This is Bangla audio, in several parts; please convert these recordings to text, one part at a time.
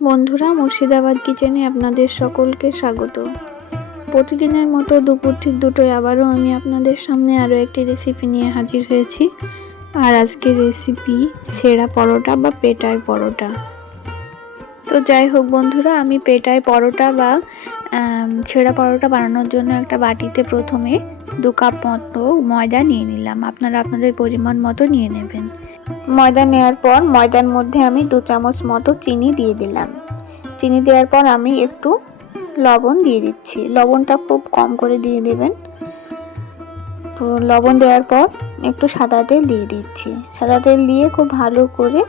বন্ধুরা, মুর্শিদাবাদ কিচেনে আপনাদের সকলকে স্বাগত। প্রতিদিনের মতো দুপুর ঠিক দুটোয় আবারও আমি আপনাদের সামনে আরও একটি রেসিপি নিয়ে হাজির হয়েছি। আর আজকের রেসিপি ছেঁড়া পরোটা বা পেটাই পরোটা। তো যাই হোক বন্ধুরা, আমি পেটাই পরোটা বা ছেঁড়া পরোটা বানানোর জন্য একটা বাটিতে প্রথমে 2 কাপ মতো ময়দা নিয়ে নিলাম। আপনারা আপনাদের পরিমাণ মতো নিয়ে নেবেন। ময়দা নেওয়ার পর ময়দার মধ্যে আমি 2 চামচ মতো চিনি দিয়ে দিলাম। চিনি দেওয়ার পর আমি একটু লবণ দিয়ে দিচ্ছি। লবণটা খুব কম করে দিয়ে দেবেন। তো লবণ দেওয়ার পর একটু সাদা তেল দিয়ে দিচ্ছি। সাদা তেল দিয়ে খুব ভালো করে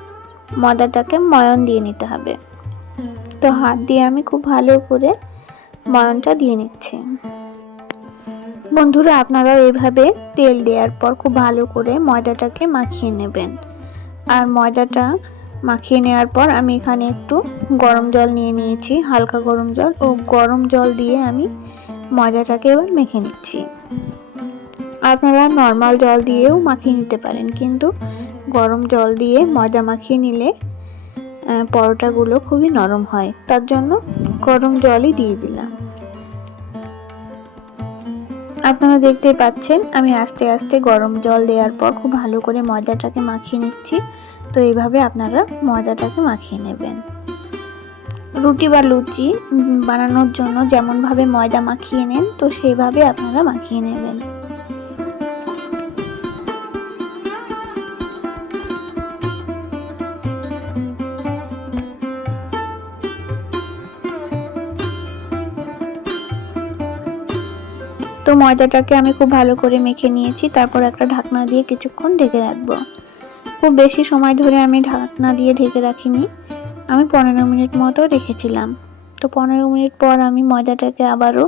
ময়দাটাকে ময়ান দিয়ে নিতে হবে। তো হাত দিয়ে আমি খুব ভালো করে ময়ানটা দিয়ে নিচ্ছি। বন্ধুরা, আপনারা এইভাবে তেল দেওয়ার পর খুব ভালো করে ময়দাটাকে মাখিয়ে নেবেন। আর ময়দাটা মাখিয়ে নেওয়ার পর আমি এখানে একটু গরম জল নিয়ে নিয়েছি, হালকা গরম জল। ও গরম জল দিয়ে আমি ময়দাটাকে এবার মেখে নিচ্ছি। আপনারা নর্মাল জল দিয়েও মাখিয়ে নিতে পারেন, কিন্তু গরম জল দিয়ে ময়দা মাখিয়ে নিলে পরোটাগুলো খুবই নরম হয়, তার জন্য গরম জলই দিয়ে দিলাম। আপনারা দেখতে পাচ্ছেন আমি আস্তে আস্তে গরম জল দেওয়ার পর খুব ভালো করে ময়দাটাকে মাখিয়ে নিচ্ছি। তো এইভাবে আপনারা ময়দাটাকে মাখিয়ে নেবেন। রুটি বা লুচি বানানোর জন্য যেমনভাবে ময়দা মাখিয়ে নেন, তো সেইভাবে আপনারা মাখিয়ে নেবেন। তো ময়দাটাকে আমি খুব ভালো করে মেখে নিয়েছি। তারপর একটা ঢাকনা দিয়ে কিছুক্ষণ ঢেকে রাখবো। খুব বেশি সময় ধরে আমি ঢাকনা দিয়ে ঢেকে রাখিনি, আমি 15 মিনিট মতো রেখেছিলাম। তো 15 মিনিট পর আমি ময়দাটাকে আবারও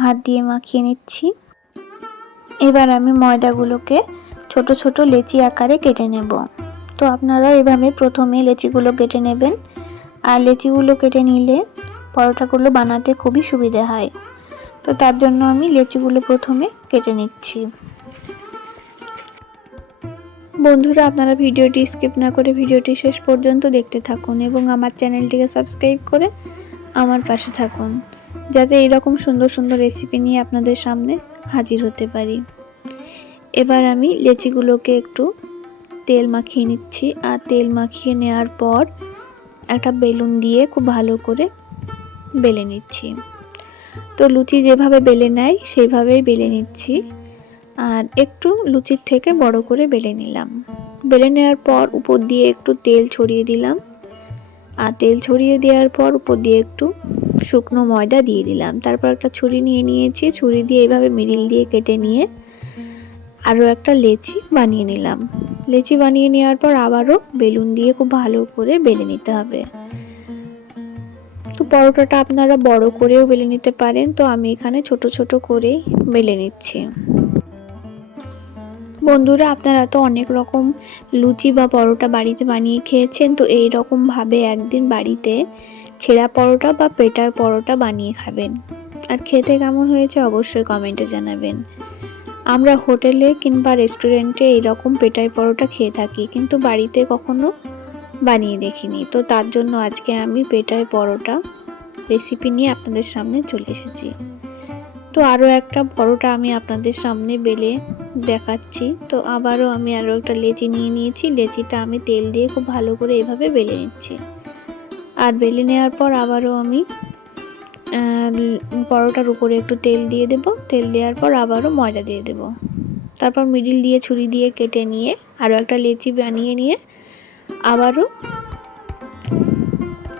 হাত দিয়ে মাখিয়ে নিচ্ছি। এবার আমি ময়দাগুলোকে ছোট ছোট লেচি আকারে কেটে নেব। তো আপনারা এভাবে প্রথমে লেচিগুলো কেটে নেবেন। আর লেচিগুলো কেটে নিলে পরোটাগুলো বানাতে খুবই সুবিধা হয়। তো তার জন্য আমি লেচিগুলো প্রথমে কেটে নিচ্ছি। বন্ধুরা, আপনারা ভিডিওটি স্কিপ না করে ভিডিওটি শেষ পর্যন্ত দেখতে থাকুন এবং আমার চ্যানেলটিকে সাবস্ক্রাইব করে আমার পাশে থাকুন, যাতে এইরকম সুন্দর সুন্দর রেসিপি নিয়ে আপনাদের সামনে হাজির হতে পারি। এবার আমি লেচিগুলোকে একটু তেল মাখিয়ে নিচ্ছি। আর তেল মাখিয়ে নেওয়ার পর একটা বেলুন দিয়ে খুব ভালো করে বেলে নিচ্ছি। তো লুচি যেভাবে বেলে নেয় সেইভাবেই বেলে নিচ্ছি। আর একটু লুচির থেকে বড় করে বেলে নিলাম। বেলে নেওয়ার পর উপর দিয়ে একটু তেল ছড়িয়ে দিলাম। আর তেল ছড়িয়ে দেওয়ার পর উপর দিয়ে একটু শুকনো ময়দা দিয়ে দিলাম। তারপর একটা ছুরি নিয়ে নিয়েছি, ছুরি দিয়ে এইভাবে মিডিল দিয়ে কেটে নিয়ে আরও একটা লেচি বানিয়ে নিলাম। লেচি বানিয়ে নেওয়ার পর আবারও বেলুন দিয়ে খুব ভালো করে বেলে নিতে হবে। তো পরোটাটা আপনারা বড় করেও বেলে নিতে পারেন, তো আমি এখানে ছোট ছোট করেই বেলে নিচ্ছি। বন্ধুরা, আপনারা তো অনেক রকম লুচি বা পরোটা বাড়িতে বানিয়ে খেয়েছেন। তো এই রকম ভাবে একদিন বাড়িতে ছেঁড়া পরোটা বা পেটার পরোটা বানিয়ে খাবেন। আর খেতে কেমন হয়েছে অবশ্যই কমেন্টে জানাবেন। আমরা হোটেলে কিংবা রেস্টুরেন্টে এইরকম পেটাই পরোটা খেয়ে থাকি, কিন্তু বাড়িতে কখনো বানিয়ে দেখিনি। তো তার জন্য আজকে আমি পেটাই পরোটা রেসিপি নিয়ে আপনাদের সামনে চলে এসেছি। তো আরও একটা পরোটা আমি আপনাদের সামনে বেলে দেখাচ্ছি। তো আবারও আমি আরও একটা লেচি নিয়ে নিয়েছি। লেচিটা আমি তেল দিয়ে খুব ভালো করে এভাবে বেলে নিচ্ছি। আর বেলে নেওয়ার পর আবারও আমি পরোটার উপরে একটু তেল দিয়ে দেব। তেল দেওয়ার পর আবারও ময়দা দিয়ে দেব। তারপর মিডিল দিয়ে ছুরি দিয়ে কেটে নিয়ে আরও একটা লেচি বানিয়ে নিয়ে আবারও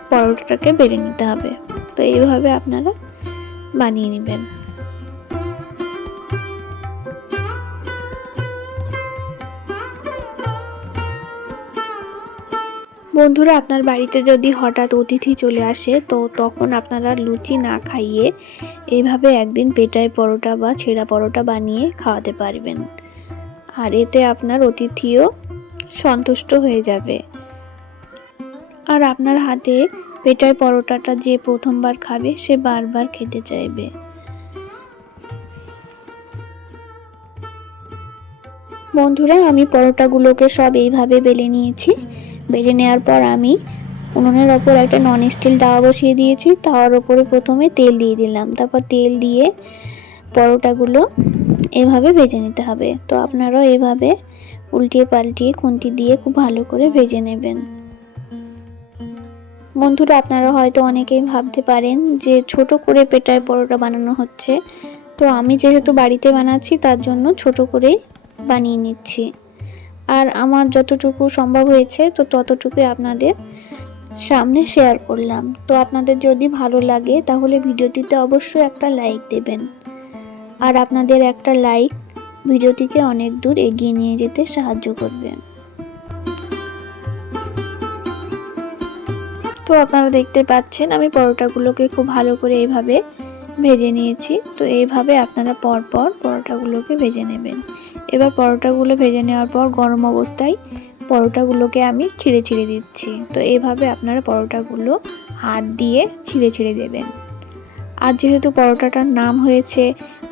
পরোটাটাকে বেলে নিতে হবে। তো এইভাবে আপনারা বানিয়ে নেবেন। বন্ধুরা, আপনার বাড়িতে যদি হঠাৎ অতিথি চলে আসে, তো তখন আপনারা লুচি না খাইয়ে এইভাবে একদিন পেটাই পরোটা বা ছেঁড়া পরোটা বানিয়ে খাওয়াতে পারবেন। আর এতে আপনার অতিথিও সন্তুষ্ট হয়ে যাবে। আর আপনার হাতে পেটাই পরোটাটা যে প্রথমবার খাবে সে বারবার খেতে চাইবে। বন্ধুরা, আমি পরোটাগুলোকে সব এইভাবে বেলে নিয়েছি। বেলে নেওয়ার পর আমি উনুনের ওপর একটা নন স্টিল তাওয়া বসিয়ে দিয়েছি। তাওয়ার ওপরে প্রথমে তেল দিয়ে দিলাম, তারপর তেল দিয়ে পরোটাগুলো এভাবে ভেজে নিতে হবে। তো আপনারাও এভাবে উল্টিয়ে পাল্টিয়ে খুন্তি দিয়ে খুব ভালো করে ভেজে নেবেন। বন্ধুরা, আপনারা হয়তো অনেকেই ভাবতে পারেন যে ছোট করে পেটাই পরোটা বানানো হচ্ছে, তো আমি যেহেতু বাড়িতে বানাচ্ছি তার জন্য ছোট করেই বানিয়ে নিচ্ছি। আর আমার যতটুকু সম্ভব হয়েছে তো ততটুকুই আপনাদের সামনে শেয়ার করলাম। তো আপনাদের যদি ভালো লাগে তাহলে ভিডিওটিতে অবশ্যই একটা লাইক দেবেন। আর আপনাদের একটা লাইক ভিডিওটিকে অনেক দূর এগিয়ে নিয়ে যেতে সাহায্য করবে। তো আপনারা দেখতে পাচ্ছেন আমি পরোটাগুলোকে খুব ভালো করে এইভাবে ভেজে নিয়েছি। তো এইভাবে আপনারা পরপর পরোটাগুলোকে ভেজে নেবেন। এবার পরোটাগুলো ভেজে নেওয়ার পর গরম অবস্থায় পরোটাগুলোকে আমি ছিঁড়ে ছিঁড়ে দিচ্ছি। তো এইভাবে আপনারা পরোটাগুলো হাত দিয়ে ছিঁড়ে ছিঁড়ে দেবেন। আর যেহেতু পরোটাটার নাম হয়েছে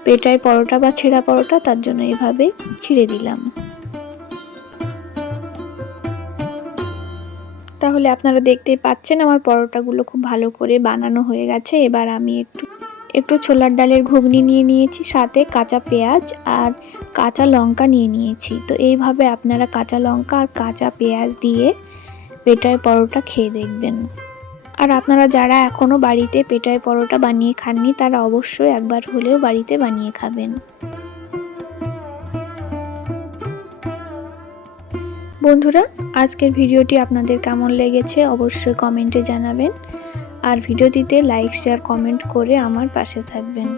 পেটাই পরোটা বা ছেঁড়া পরোটা, তার জন্য এভাবে ছিঁড়ে দিলাম। তাহলে আপনারা দেখতেই পাচ্ছেন আমার পরোটাগুলো খুব ভালো করে বানানো হয়ে গেছে। এবার আমি একটু ছোলার ডালের ঘুগনি নিয়ে নিয়েছি, সাথে কাঁচা পেঁয়াজ আর কাঁচা লঙ্কা নিয়ে নিয়েছি। তো এইভাবে আপনারা কাঁচা লঙ্কা আর কাঁচা পেঁয়াজ দিয়ে পেটাই পরোটা খেয়ে দেখবেন। আর আপনারা যারা এখনও বাড়িতে পেটাই পরোটা বানিয়ে খাননি তারা অবশ্যই একবার হলেও বাড়িতে বানিয়ে খাবেন। বন্ধুরা, আজকের ভিডিওটি আপনাদের কেমন লেগেছে অবশ্যই কমেন্টে জানাবেন। আর ভিডিওটিতে লাইক শেয়ার কমেন্ট করে আমার পাশে থাকবেন।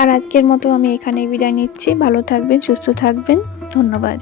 আর আজকের মতো আমি এখানে বিদায় নিচ্ছি। ভালো থাকবেন, সুস্থ থাকবেন। ধন্যবাদ।